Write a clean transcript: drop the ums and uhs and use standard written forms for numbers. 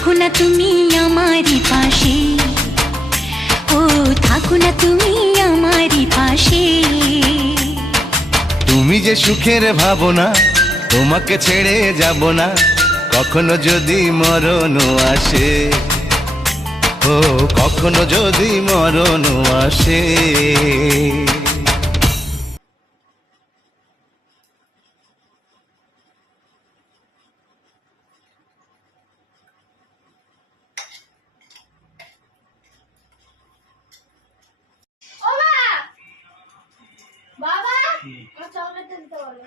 থাকো না তুমি আমারই পাশে, ও থাকো না তুমি আমারই পাশে। তুমি যে সুখের ভাবনা, তোমাকে ছেড়ে যাব না কখনো যদি মরণ আসে, ও কখনো যদি মরণ আসে। বাবা, আমার চকলেটটা দিতে বলো।